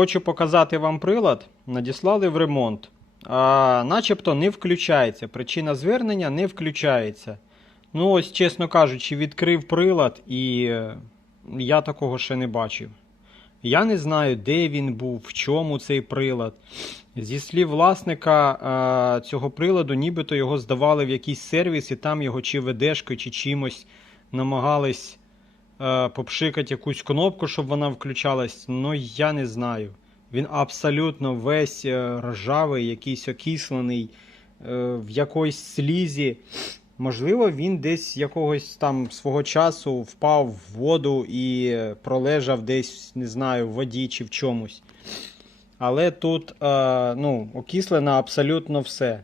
Хочу показати вам прилад. Надіслали в ремонт. А, начебто не включається. Причина звернення не включається. Ну, ось, чесно кажучи, відкрив прилад і е, я такого ще не бачив. Я не знаю, де він був, в чому цей прилад. Зі слів власника а, цього приладу, нібито його здавали в якийсь сервіс, і там його чи ведешкою, чи чимось намагались е, попшикати якусь кнопку, щоб вона включалась. Ну, я не знаю. Він абсолютно весь е, ржавий, якийсь окислений, е, в якоїсь слізі. Можливо, він десь якогось там свого часу впав в воду і е, пролежав десь, не знаю, в воді чи в чомусь. Але тут е, ну, окислено абсолютно все.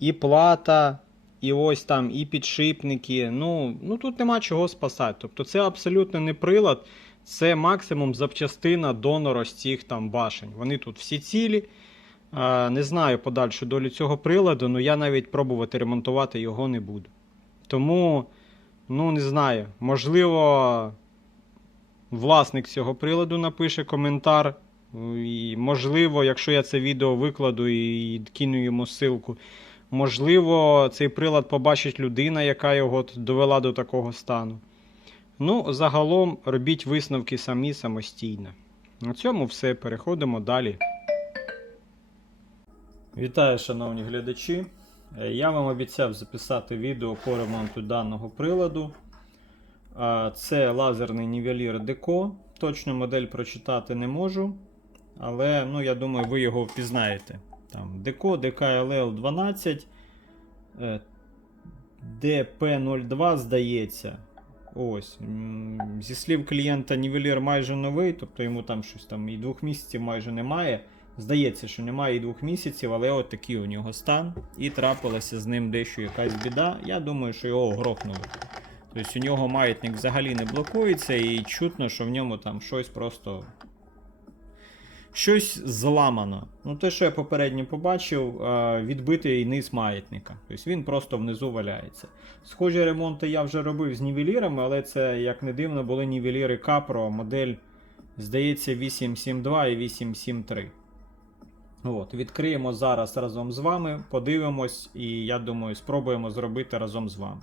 І плата, і ось там, і підшипники. Ну, ну тут нема чого спасати. Тобто це абсолютно не прилад, це максимум запчастина донора з цих там башень. Вони тут всі цілі. Не знаю подальшу долю цього приладу, але я навіть пробувати ремонтувати його не буду. Тому, ну не знаю, можливо, власник цього приладу напише коментар. І, можливо, якщо я це відео викладу і кину йому ссылку, можливо, цей прилад побачить людина, яка його довела до такого стану. Ну, загалом робіть висновки самі самостійно. На цьому все. Переходимо далі. Вітаю, шановні глядачі. Е, Я вам обіцяв записати відео по ремонту даного приладу. Це лазерний нівелір Деко. Точну модель прочитати не можу. Але ну, я думаю, ви його впізнаєте. Там Деко, DKLL 12, е, DP02, здається. Ось. Зі слів клієнта, нівелір майже новий, тобто йому там щось там і двох місяців майже немає. Здається, що немає і двох місяців, але от такий у нього стан. І трапилася з ним дещо якась біда. Я думаю, що його грохнули. Тобто у нього маятник взагалі не блокується, і чутно, що в ньому там щось просто. Щось зламано. Ну, те, що я попередньо побачив, е, відбитий низ маятника. Тобто він просто внизу валяється. Схожі ремонти я вже робив з нівелірами, але це, як не дивно, були нівеліри Capro, модель, здається, 872 і 873. От, відкриємо зараз разом з вами, подивимось і я думаю, спробуємо зробити разом з вами.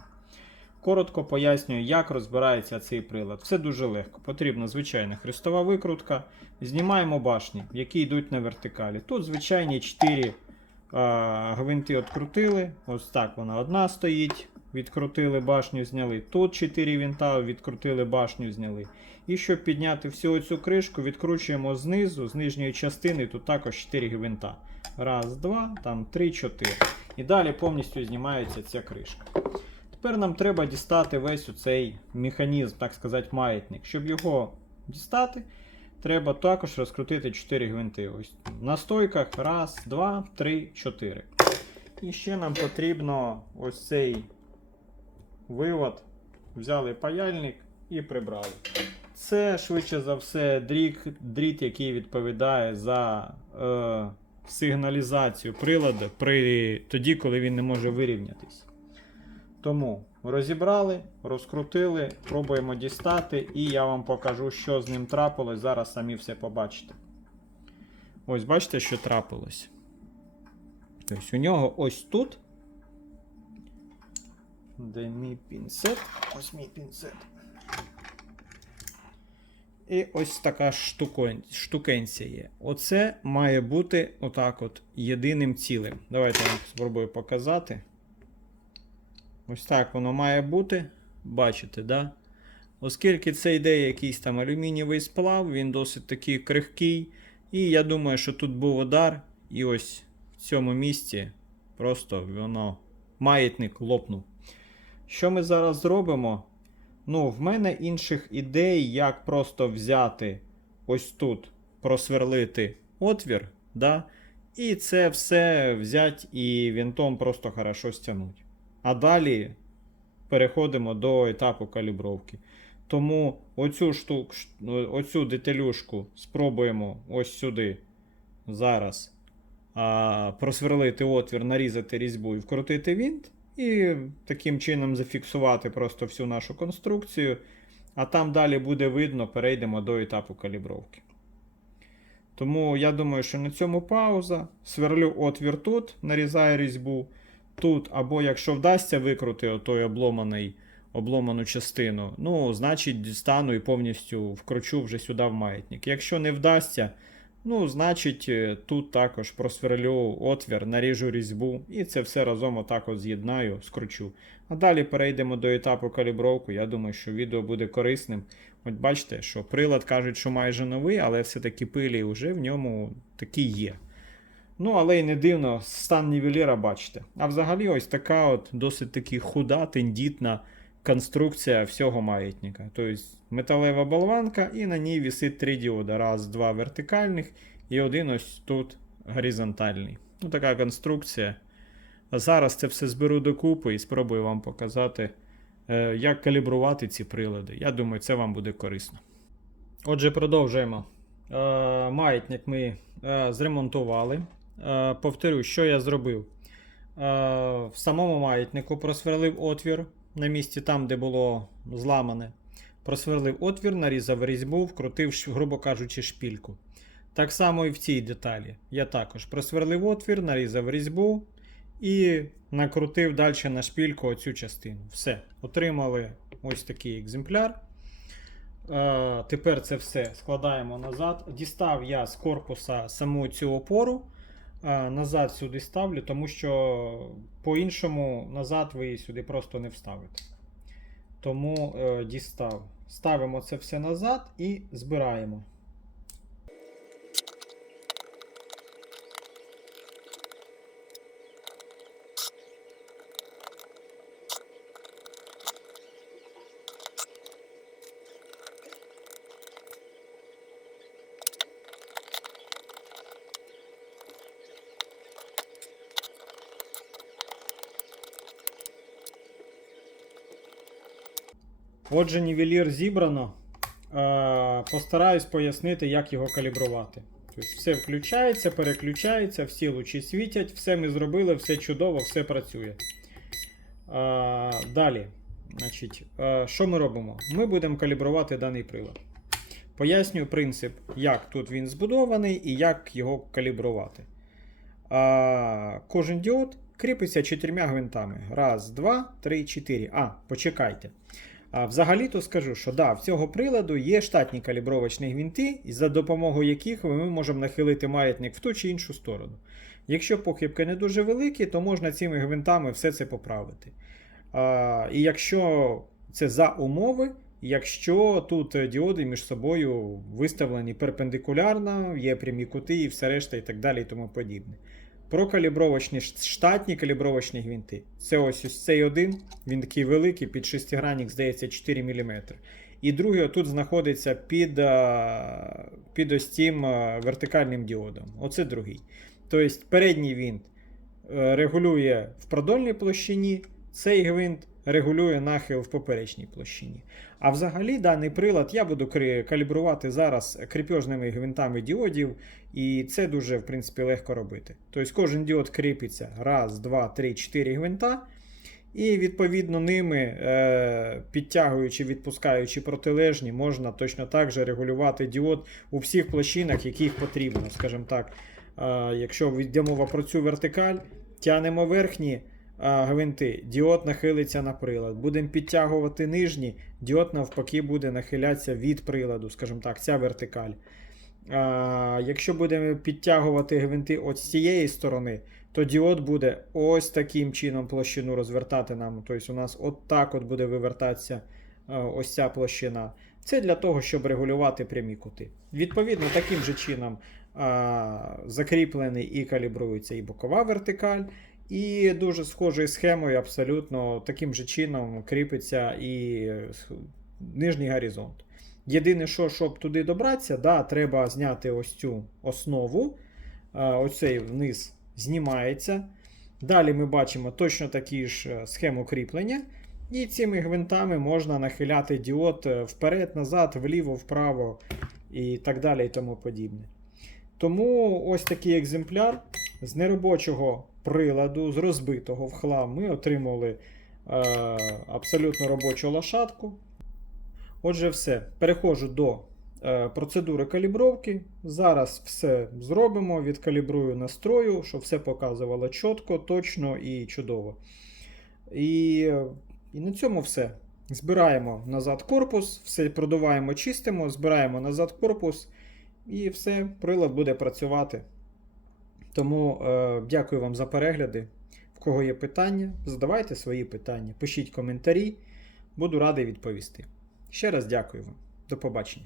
Коротко пояснюю, як розбирається цей прилад. Все дуже легко. Потрібна звичайна хрестова викрутка. Знімаємо башні, які йдуть на вертикалі. Тут звичайні 4 а, гвинти відкрутили. Ось так вона одна стоїть. Відкрутили башню, зняли. Тут 4 винта, відкрутили башню, зняли. І щоб підняти всю цю кришку, відкручуємо знизу, з нижньої частини, тут також 4 гвинта. Раз, два, там 3, 4. І далі повністю знімається ця кришка. Тепер нам треба дістати весь цей механізм, так сказати, маятник. Щоб його дістати, треба також розкрутити 4 гвинти. Ось на стойках. Раз, два, три, чотири. І ще нам потрібно ось цей вивод. Взяли паяльник і прибрали. Це швидше за все дріт, дріт який відповідає за е, сигналізацію приладу при, тоді, коли він не може вирівнятись. Тому розібрали, розкрутили, пробуємо дістати, і я вам покажу, що з ним трапилось. Зараз самі все побачите. Ось бачите, що трапилось. Тобто у нього ось тут. Де мій пінцет? Ось мій пінцет. І ось така штукенція є. Оце має бути отак от єдиним цілим. Давайте я вам спробую показати. Ось так воно має бути. Бачите, да? Оскільки це йде якийсь там алюмінієвий сплав, він досить такий крихкий. І я думаю, що тут був удар, і ось в цьому місці просто воно маятник лопнув. Що ми зараз зробимо? Ну, в мене інших ідей, як просто взяти ось тут, просверлити отвір, да? і це все взяти і вінтом просто хорошо стягнути. А далі переходимо до етапу калібровки. Тому оцю, штук, оцю деталюшку спробуємо ось сюди зараз а, просверлити отвір, нарізати різьбу і вкрутити вінт. І таким чином зафіксувати просто всю нашу конструкцію. А там далі буде видно, перейдемо до етапу калібровки. Тому я думаю, що на цьому пауза. Сверлю отвір тут, нарізаю різьбу. Тут, або якщо вдасться викрути той обломаний, обломану частину, ну, значить, дістану і повністю вкручу вже сюди в маятник. Якщо не вдасться, ну, значить, е, тут також просверлю отвір, наріжу різьбу і це все разом отак от з'єднаю, скручу. А далі перейдемо до етапу калібровки. Я думаю, що відео буде корисним. От бачите, що прилад кажуть, що майже новий, але все-таки пилі вже в ньому такі є. Ну, але й не дивно, стан нівеліра бачите. А взагалі, ось така от досить таки худа, тендітна конструкція всього маятника. Тобто металева болванка, і на ній висить три діода. Раз, два вертикальних і один ось тут горизонтальний. Ну, така конструкція. Зараз це все зберу докупи і спробую вам показати, е, як калібрувати ці прилади. Я думаю, це вам буде корисно. Отже, продовжуємо. Е, Маятник ми е, зремонтували. Е, Повторю, що я зробив. Е, В самому маятнику просверлив отвір на місці там, де було зламане. Просверлив отвір, нарізав різьбу, вкрутив, грубо кажучи, шпільку. Так само і в цій деталі. Я також просверлив отвір, нарізав різьбу і накрутив далі на шпільку оцю частину. Все. Отримали ось такий екземпляр. Е, тепер це все складаємо назад. Дістав я з корпуса саму цю опору. Е, Назад сюди ставлю, тому що по-іншому назад ви її сюди просто не вставите. Тому е, дістав. Ставимо це все назад і збираємо. Отже, нівелір зібрано. Е, Постараюсь пояснити, як його калібрувати. Тобто все включається, переключається, всі лучі світять, все ми зробили, все чудово, все працює. Е, Далі, значить, е, що ми робимо? Ми будемо калібрувати даний прилад. Пояснюю принцип, як тут він збудований і як його калібрувати. Кожен діод кріпиться чотирма гвинтами. Раз, два, три, чотири. А, почекайте. А, взагалі-то скажу, що да, в цього приладу є штатні калібровочні гвинти, за допомогою яких ми можемо нахилити маятник в ту чи іншу сторону. Якщо похибки не дуже великі, то можна цими гвинтами все це поправити. А, і якщо це за умови, якщо тут діоди між собою виставлені перпендикулярно, є прямі кути і все решта, і так далі, і тому подібне. Про калібровочні ш- штатні калібровочні гвинти. Це ось ось цей один, він такий великий, під шестигранник, здається, 4 мм. І другий отут знаходиться під, під ось цим вертикальним діодом. Оце другий. Тобто передній винт е, регулює в продольній площині, цей гвинт регулює нахил в поперечній площині. А взагалі даний прилад я буду калібрувати зараз кріпежними гвинтами діодів, і це дуже в принципі легко робити. Тобто кожен діод кріпиться раз, два, три, чотири гвинта. І відповідно ними, е, підтягуючи, відпускаючи протилежні, можна точно так же регулювати діод у всіх площинах, яких потрібно. Скажімо так, е, якщо йде мова про цю вертикаль, тянемо верхні гвинти, діод нахилиться на прилад. Будемо підтягувати нижні, діод навпаки буде нахилятися від приладу, скажімо так, ця вертикаль. А, якщо будемо підтягувати гвинти от з цієї сторони, то діод буде ось таким чином площину розвертати нам. Тобто у нас от так от буде вивертатися ось ця площина. Це для того, щоб регулювати прямі кути. Відповідно, таким же чином а, закріплений і калібрується і бокова вертикаль. І дуже схожою схемою, абсолютно таким же чином кріпиться і нижній горизонт. Єдине, що, щоб туди добратися, да, треба зняти ось цю основу. Оцей вниз знімається. Далі ми бачимо точно такі ж е, схему кріплення. І цими гвинтами можна нахиляти діод е, вперед, назад, вліво, вправо і так далі і тому подібне. Тому ось такий екземпляр з неробочого приладу, з розбитого в хлам, ми отримали е, абсолютно робочу лошадку. Отже, все. Переходжу до е, процедури калібровки. Зараз все зробимо, відкалібрую настрою, щоб все показувало чітко, точно і чудово. І, і на цьому все. Збираємо назад корпус, все продуваємо, чистимо, збираємо назад корпус, і все, прилад буде працювати. Тому е, дякую вам за перегляди. В кого є питання, задавайте свої питання, пишіть коментарі, буду радий відповісти. Ще раз дякую вам. До побачення.